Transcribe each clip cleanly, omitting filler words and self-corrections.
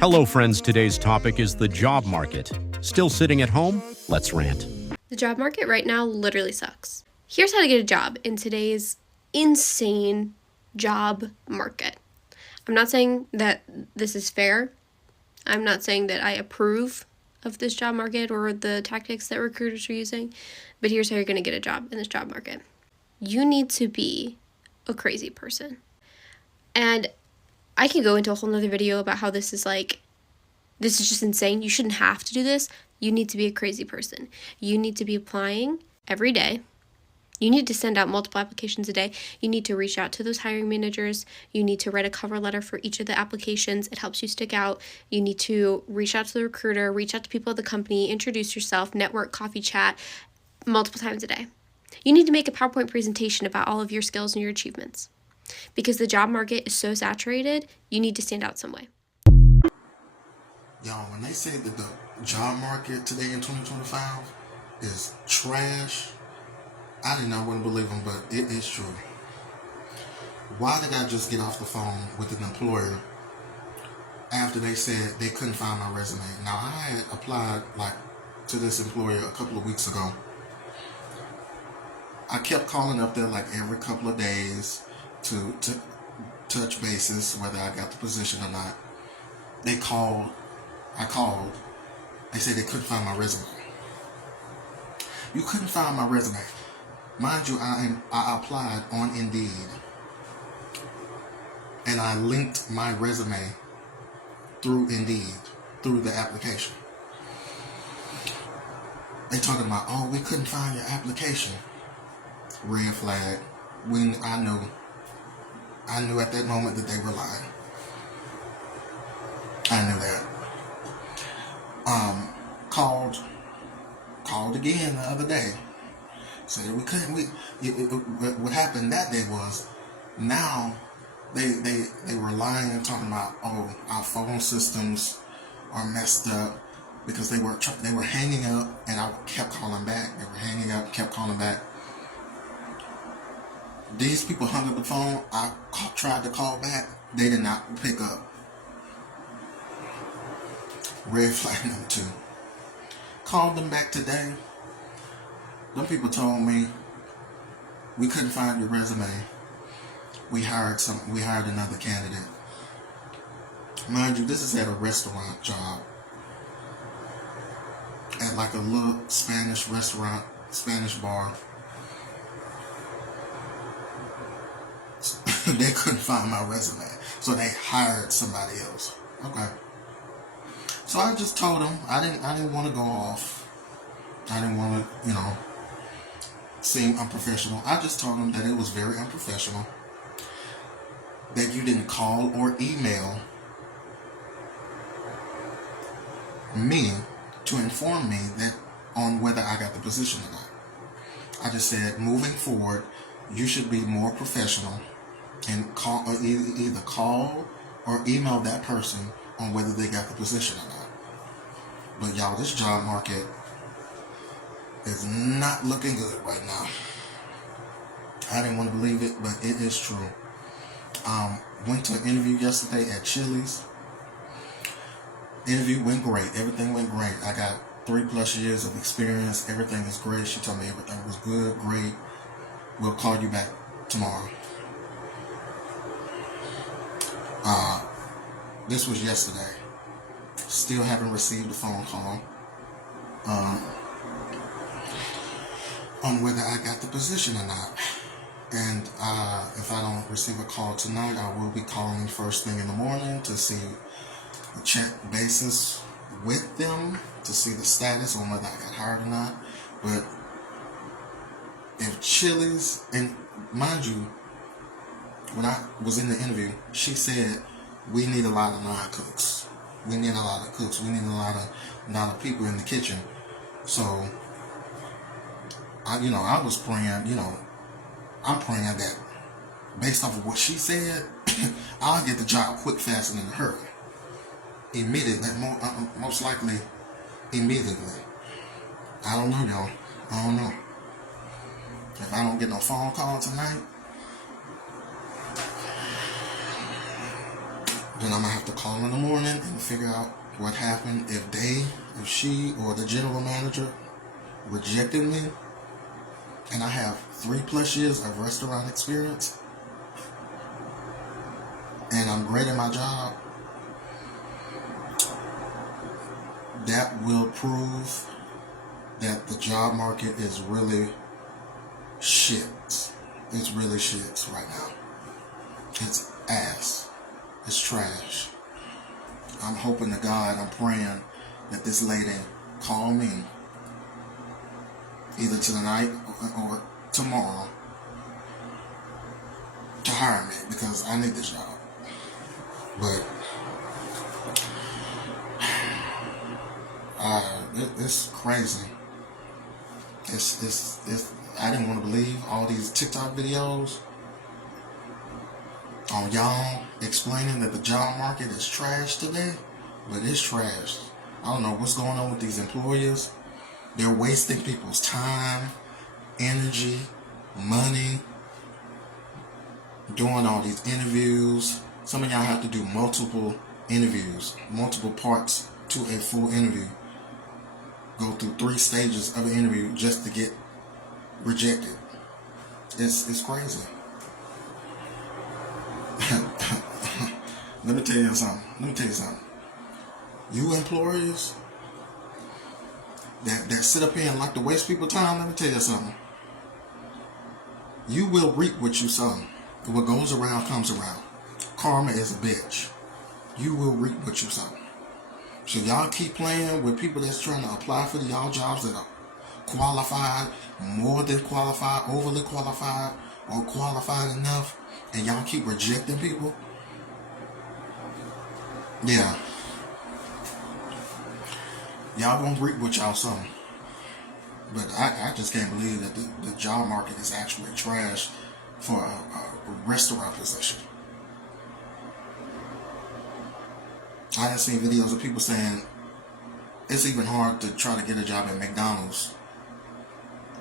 Hello, friends. Today's topic is the job market. Still sitting at home? Let's rant. The job market right now literally sucks. Here's how to get a job in today's insane job market. I'm not saying that this is fair. I'm not saying that I approve of this job market or the tactics that recruiters are using, but here's how you're going to get a job in this job market. You need to be a crazy person. And I can go into a whole nother video about how this is just insane. You shouldn't have to do this. You need to be a crazy person. You need to be applying every day. You need to send out multiple applications a day. You need to reach out to those hiring managers. You need to write a cover letter for each of the applications. It helps you stick out. You need to reach out to the recruiter, reach out to people at the company, introduce yourself, network, coffee chat, multiple times a day. You need to make a PowerPoint presentation about all of your skills and your achievements. Because the job market is so saturated, you need to stand out some way. Y'all, when they say that the job market today in 2025 is trash, I did not want to believe them, but it is true. Why did I just get off the phone with an employer after they said they couldn't find my resume? Now, I had applied to this employer a couple of weeks ago. I kept calling up there every couple of days to touch bases, whether I got the position or not. I called. They said they couldn't find my resume. You couldn't find my resume. Mind you, I applied on Indeed. And I linked my resume through Indeed, through the application. They talking about, we couldn't find your application. Red flag. I knew at that moment that they were lying. I knew that. Called again the other day. Said we couldn't. What happened that day was, now they were lying and talking about, our phone systems are messed up because they were hanging up, and I kept calling back. They were hanging up, kept calling back. These people hung up the phone. I tried to call back. They did not pick up. Red flag number 2. Called them back today. Them people told me we couldn't find your resume. We hired another candidate. Mind you, this is at a restaurant job. At a little Spanish restaurant, Spanish bar. They couldn't find my resume, so they hired somebody else. Okay. So I just told them I didn't want to go off. I didn't want to, seem unprofessional. I just told them that it was very unprofessional. That you didn't call or email me to inform me on whether I got the position or not. I just said, moving forward, you should be more professional and either call or email that person on whether they got the position or not. But y'all, this job market is not looking good right now. I didn't want to believe it, but it is true. Went to an interview yesterday at Chili's. Interview went great. Everything went great. I got 3+ years of experience. Everything is great. She told me everything was good, great. We'll call you back tomorrow. This was yesterday. Still haven't received a phone call on whether I got the position or not. And if I don't receive a call tonight, I will be calling first thing in the morning to check basis with them to see the status on whether I got hired or not. But if Chili's, and mind you, when I was in the interview, she said we need a lot of non-cooks. We need a lot of cooks. We need a lot of people in the kitchen. So I was praying. I'm praying that based off of what she said, I'll get the job quick, fast, and in a hurry. Immediately, most likely, immediately. I don't know, y'all. I don't know. If I don't get no phone call tonight, then I'm gonna have to call in the morning and figure out what happened. If she or the general manager rejected me, and I have 3+ years of restaurant experience, and I'm great at my job, that will prove that the job market is really shit. It's really shit right now. It's ass. It's trash. I'm hoping to God, I'm praying that this lady call me either tonight or tomorrow to hire me, because I need this job. But it's crazy. It's I didn't want to believe all these TikTok videos on y'all explaining that the job market is trash today, but it's trash. I don't know what's going on with these employers. They're wasting people's time, energy, money, doing all these interviews. Some of y'all have to do multiple interviews, multiple parts to a full interview. Go through 3 stages of an interview just to get rejected. It's crazy. Let me tell you something. You employers that sit up here and like to waste people's time, let me tell you something. You will reap what you sow. What goes around comes around. Karma is a bitch. You will reap what you sow. So y'all keep playing with people that's trying to apply for y'all jobs that are qualified, more than qualified, overly qualified, or qualified enough, and y'all keep rejecting people. Yeah. Y'all gonna reap what y'all sow. But I just can't believe that the job market is actually trash for a restaurant position. I have seen videos of people saying it's even hard to try to get a job at McDonald's,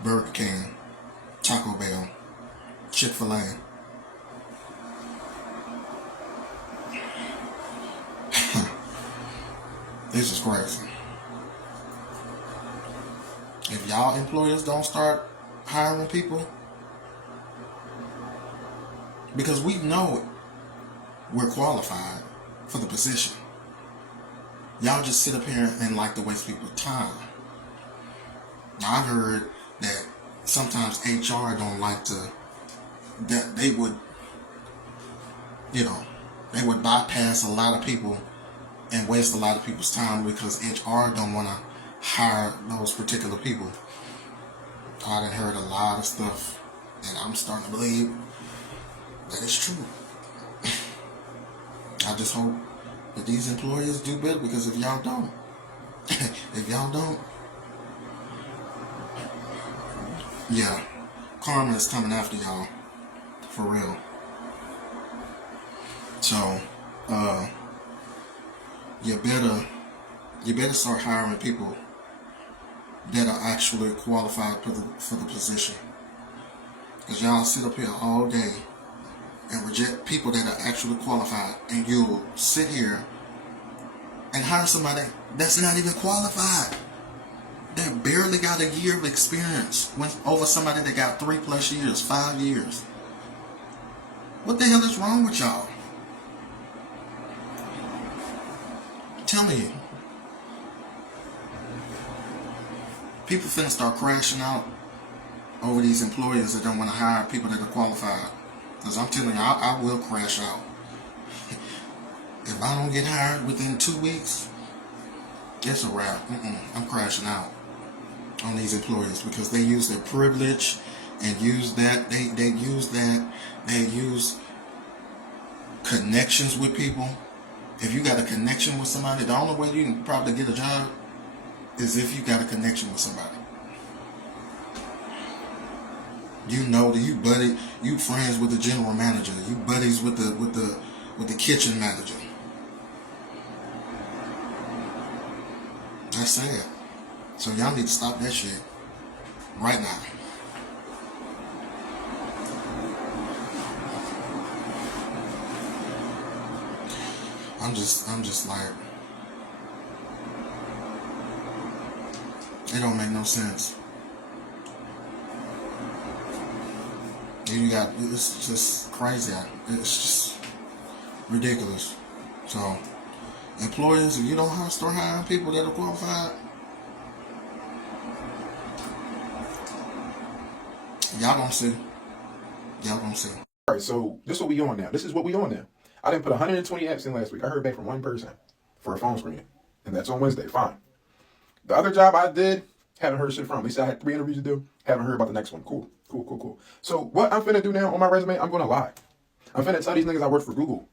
Burger King, Taco Bell, Chick-fil-A. This is crazy. If y'all employers don't start hiring people, because we know we're qualified for the position. Y'all just sit up here and like to waste people's time. Now, I've heard that sometimes HR don't like to, that they would bypass a lot of people and waste a lot of people's time because HR don't want to hire those particular people. I done heard a lot of stuff, and I'm starting to believe that it's true. I just hope that these employers do better, because if y'all don't, yeah, karma is coming after y'all, for real. So, you better start hiring people that are actually qualified for the position. Because y'all sit up here all day and reject people that are actually qualified, and you'll sit here and hire somebody that's not even qualified. They barely got a year of experience over somebody that got 3+ years, 5 years. What the hell is wrong with y'all? I'm telling you. People finna start crashing out over these employers that don't want to hire people that are qualified. Because I'm telling you, I will crash out. If I don't get hired within 2 weeks, it's a wrap. I'm crashing out on these employers, because they use their privilege and use that. They use connections with people. If you got a connection with somebody, the only way you can probably get a job is if you got a connection with somebody. You know that you friends with the general manager, you buddies with the kitchen manager. That's sad. So y'all need to stop that shit right now. I'm just like, it don't make no sense. It's just crazy. It's just ridiculous. So, employers, if you don't start hiring people that are qualified, y'all gonna see. Y'all gonna see. All right, so this is what we on now. This is what we on now. I didn't put 120 apps in last week. I heard back from one person for a phone screening, and that's on Wednesday. Fine. The other job I did, haven't heard shit from. At least I had 3 interviews to do. Haven't heard about the next one. Cool. So what I'm finna do now on my resume, I'm gonna lie. I'm finna tell these niggas I work for Google,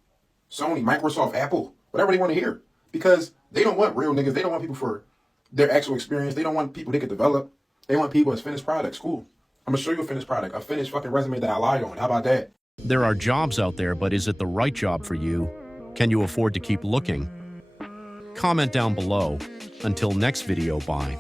Sony, Microsoft, Apple, whatever they want to hear. Because they don't want real niggas. They don't want people for their actual experience. They don't want people they could develop. They want people as finished products. Cool. I'm gonna show you a finished product, a finished fucking resume that I lied on. How about that? There are jobs out there, but is it the right job for you? Can you afford to keep looking? Comment down below. Until next video, bye.